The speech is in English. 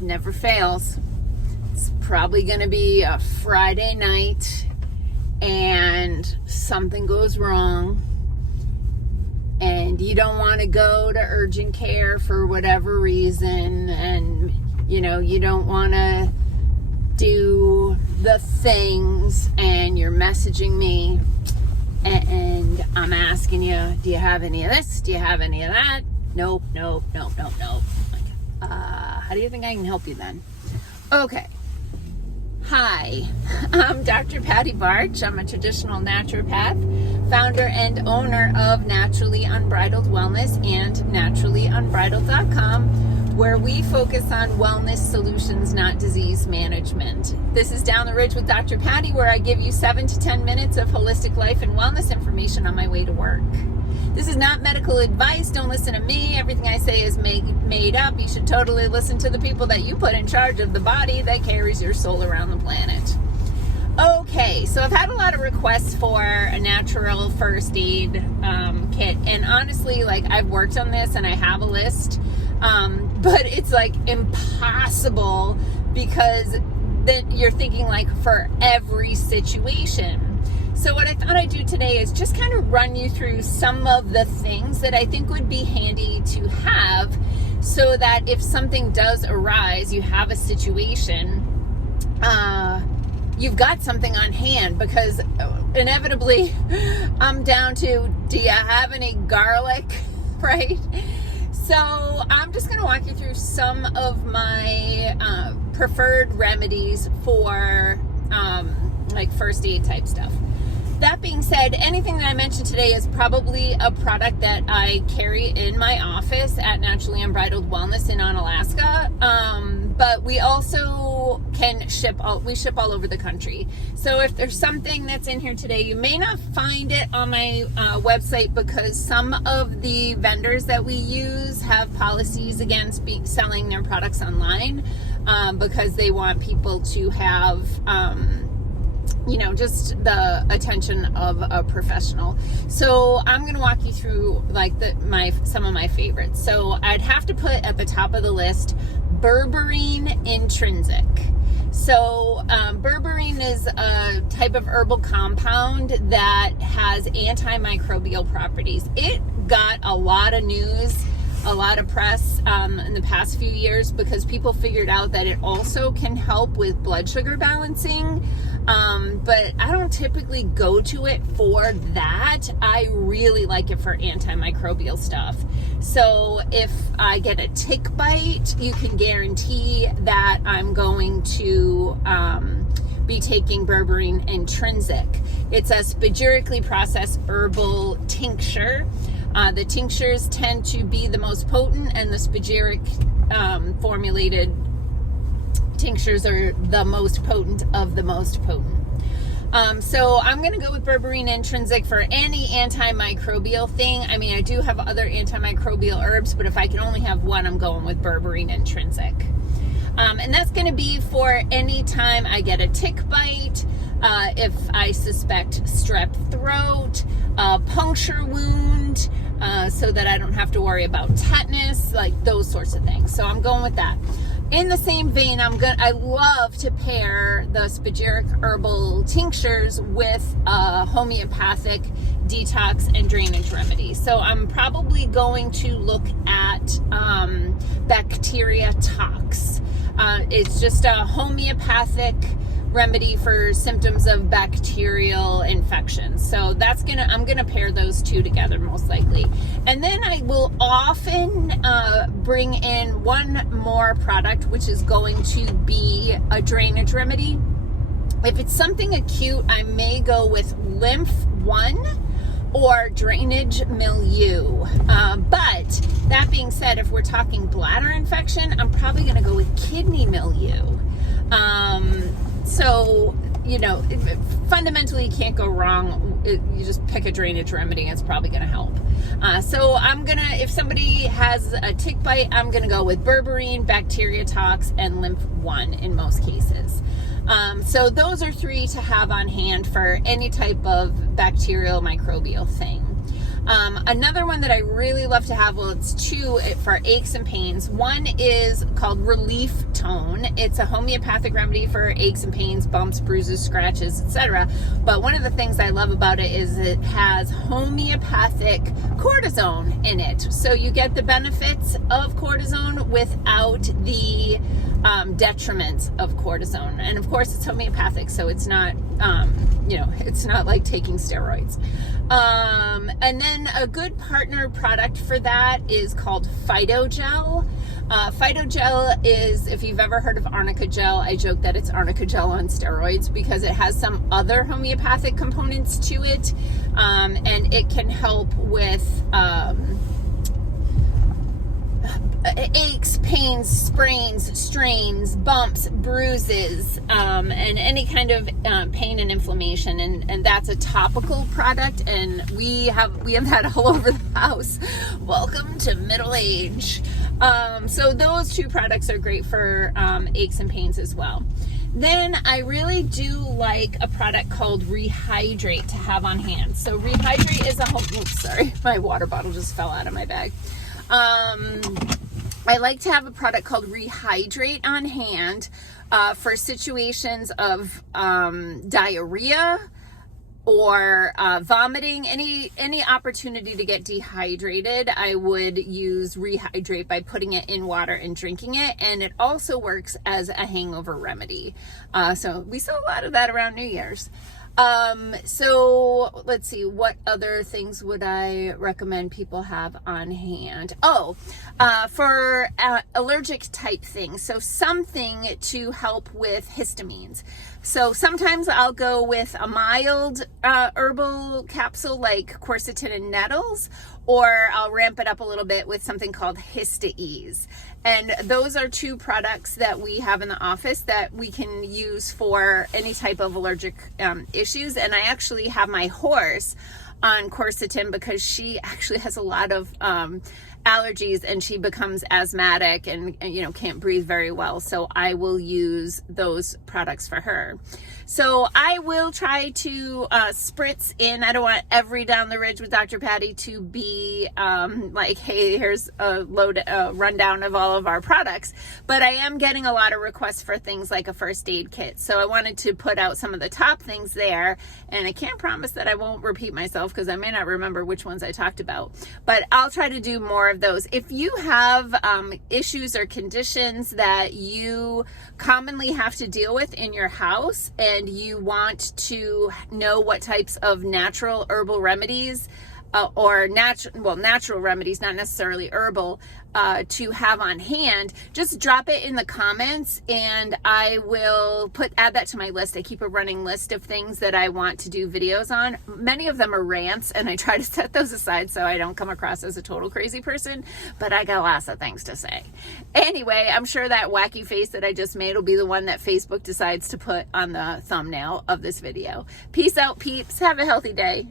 never fails. It's probably going to be a Friday night and something goes wrong and you don't want to go to urgent care for whatever reason, and you don't want to do the things, and you're messaging me and I'm asking you, do you have any of this? Do you have any of that? Nope. How do you think I can help you then? Okay. Hi, I'm Dr. Patty Barch. I'm a traditional naturopath, founder and owner of Naturally Unbridled Wellness and naturallyunbridled.com, where we focus on wellness solutions, not disease management. This is Down the Ridge with Dr. Patty, where I give you 7 to 10 minutes of holistic life and wellness information on my way to work. This is not medical advice. Don't listen to me. Everything I say is made up. You should totally listen to the people that you put in charge of the body that carries your soul around the planet. Okay, so I've had a lot of requests for a natural first aid kit. And honestly, I've worked on this and I have a list. But it's impossible, because then you're thinking for every situation. So what I thought I'd do today is just kind of run you through some of the things that I think would be handy to have, so that if something does arise, you have a situation, you've got something on hand, because inevitably I'm down to, do you have any garlic, right? So I'm just going to walk you through some of my preferred remedies for first aid type stuff. That being said, anything that I mentioned today is probably a product that I carry in my office at Naturally Unbridled Wellness in Alaska. But we also can ship all over the country. So if there's something that's in here today, you may not find it on my website, because some of the vendors that we use have policies against selling their products online, because they want people to have just the attention of a professional. So I'm going to walk you through some of my favorites. So I'd have to put at the top of the list berberine intrinsic. So berberine is a type of herbal compound that has antimicrobial properties. It got a lot of news, a lot of press in the past few years, because people figured out that it also can help with blood sugar balancing. But I don't typically go to it for that. I really like it for antimicrobial stuff. So if I get a tick bite, you can guarantee that I'm going to be taking berberine intrinsic. It's a spagirically processed herbal tincture. The tinctures tend to be the most potent, and the spagiric formulated tinctures are the most potent of the most potent. So I'm going to go with berberine intrinsic for any antimicrobial thing. I mean, I do have other antimicrobial herbs, but if I can only have one, I'm going with berberine intrinsic. And that's going to be for any time I get a tick bite, if I suspect strep throat, puncture wound, so that I don't have to worry about tetanus, those sorts of things. So I'm going with that. In the same vein, I love to pair the spagiric herbal tinctures with homeopathic detox and drainage remedies. So I'm probably going to look at bacteria tox. It's just a homeopathic remedy for symptoms of bacterial infections. So I'm gonna pair those two together most likely. And then I will often bring in one more product, which is going to be a drainage remedy. If it's something acute, I may go with Lymph 1 or drainage milieu. But that being said, if we're talking bladder infection, I'm probably gonna go with kidney milieu. So, fundamentally you can't go wrong. You just pick a drainage remedy and it's probably going to help. So if somebody has a tick bite, I'm going to go with berberine, bacteria tox, and Lymph 1 in most cases. So those are 3 to have on hand for any type of bacterial microbial thing. Another one that I really love to have, well, it's two for aches and pains. One is called Relief Tone. It's a homeopathic remedy for aches and pains, bumps, bruises, scratches, etc. But one of the things I love about it is it has homeopathic cortisone in it. So you get the benefits of cortisone without the detriments of cortisone. And of course it's homeopathic, so it's not, it's not like taking steroids. And then a good partner product for that is called Phytogel. Phytogel is, if you've ever heard of arnica gel, I joke that it's arnica gel on steroids because it has some other homeopathic components to it, and it can help with aches, pains, sprains, strains, bumps, bruises, and any kind of pain and inflammation, and that's a topical product, and we have that all over the house. Welcome to middle age. So those two products are great for aches and pains as well. Then I really do like a product called Rehydrate to have on hand. So Rehydrate is oops, sorry, my water bottle just fell out of my bag. I like to have a product called Rehydrate on hand for situations of diarrhea or vomiting, any opportunity to get dehydrated. I would use Rehydrate by putting it in water and drinking it, and it also works as a hangover remedy. So we saw a lot of that around New Year's. So let's see, what other things would I recommend people have on hand? For allergic type things. So something to help with histamines. So sometimes I'll go with a mild herbal capsule like quercetin and nettles, or I'll ramp it up a little bit with something called Histaease. And those are two products that we have in the office that we can use for any type of allergic issues. And I actually have my horse on quercetin because she actually has a lot of allergies and she becomes asthmatic and can't breathe very well. So I will use those products for her. So I will try to spritz in. I don't want every Down the Ridge with Dr. Patty to be like, hey, here's a rundown of all of our products. But I am getting a lot of requests for things like a first aid kit. So I wanted to put out some of the top things there. And I can't promise that I won't repeat myself because I may not remember which ones I talked about. But I'll try to do more of those. If you have issues or conditions that you commonly have to deal with in your house and you want to know what types of natural herbal remedies or natural remedies, not necessarily herbal, to have on hand, just drop it in the comments and I will add that to my list. I keep a running list of things that I want to do videos on. Many of them are rants and I try to set those aside so I don't come across as a total crazy person, but I got lots of things to say. Anyway, I'm sure that wacky face that I just made will be the one that Facebook decides to put on the thumbnail of this video. Peace out, peeps. Have a healthy day.